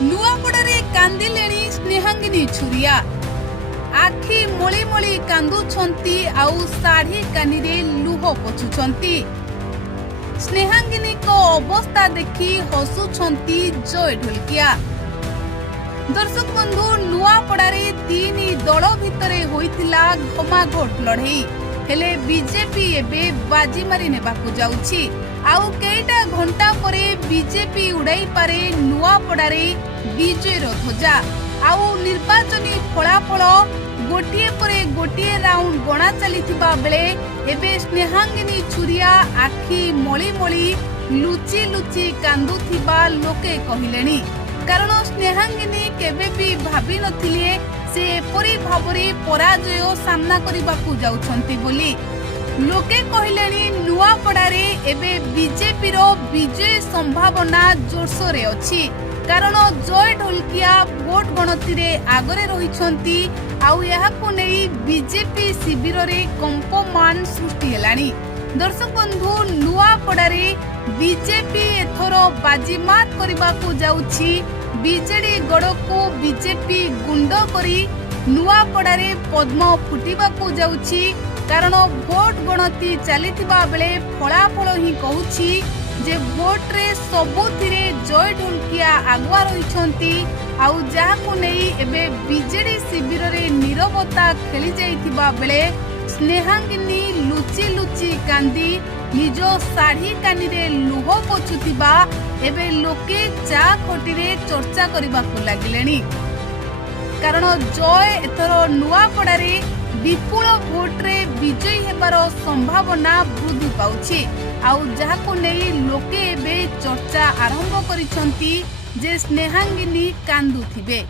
नुआपड़ारे कांदिलेणी स्नेहांगिनी छुरिया आखि मोली मोली कांदुछंती आउ साड़ी कानीरे लुह पोछुछंती। स्नेहांगिनी को अवस्था देखि हसुछंती जय ढोलकिया। दर्शक बंधु नुआपड़ारे तीन दल भितरे होइतिला घमाघोट लड़ई हेले बीजेपी एबे बाजी मारी नेबाकू जाउछि। आउ केइटा घंटा परे बीजेपी उड़ाई पारे नुआपड़ारे विजय ध्वजा। आउ निर्वाचनी फलाफल गोटिए परे गोटिए राउंड गणा चलीथिबा बेले एबे स्नेहांगिनी छुरिया आखि मली मली लुचि लुचि कांदुथिबा लोके कहिलेनी। कारण स्नेहांगिनी केबे भी भाबी नथिले से एपरी भाबरे पराजय सामना करिबाकू जाउछंती बोली लोके कहिलेनी। नुआपड़ारे एबे बीजेपी रो विजय संभावना जोरसोरे अछि। कारण जय ढोलकिया भोट गणति रे आगरे रहिछंती आउ याहाकू नेई बीजेपी शिविर रे कंपमान सृष्टि हेलानी। दर्शक बंधु नुआपड़ारे बीजेपी एथरो बाजीमात करिबाकू जाउछि। बीजेडी गड़को बीजेपी गुंड करी नुआपड़ारे पद्म फुटिबाकू जाउछि। कारण भोट गणति चलीथिबा बेले फलाफल ही कहूछि जे भोट रे सबुथिरे जय ढोलकिया आगुआ रहिछंती आउ जाहाकू नेई एबे बीजेडी शिविर रे नीरवता खेली जाइथिबा बेले स्नेहांगिनी लुचि लुचि कांदी निज साड़ी कानीरे लुह पोछुथिबा एबे लोके चा खटिरे चर्चा करिबाकू लागिलेनी। कारण जय एथरो नुआपड़ारे विपुल भोट रे विजयी हेबार संभावना वृद्धि पाउछि। आउ जाहाकू नेई लोके एबे चर्चा आरंभ करिसंती जे स्नेहांगिनी कांदुथिबे।